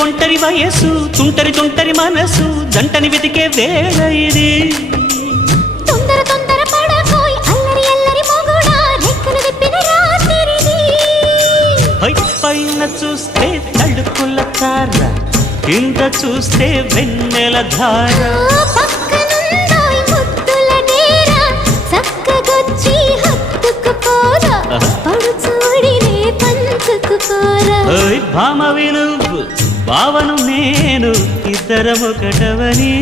ఒంటరి వయస్సు తుంటరి తుంటరి మనసు జంటని వెతికే వేళ ఇది తొందర తొందర పడకోయ్ అల్లరి అల్లరి మొగుడా రెక్కలు విప్పిన రాత్రిది పైన చూస్తే తడుకుల తార కింద చూస్తే వెన్నెల ధార పక్కనుందోయ్ ముద్దుల డేరా చక్కగొచ్చి హత్తుకుపోరా పడు చూడినే పంచుకుపోరా భామ విలువు భావను నేను ఇద్దరమొకటవని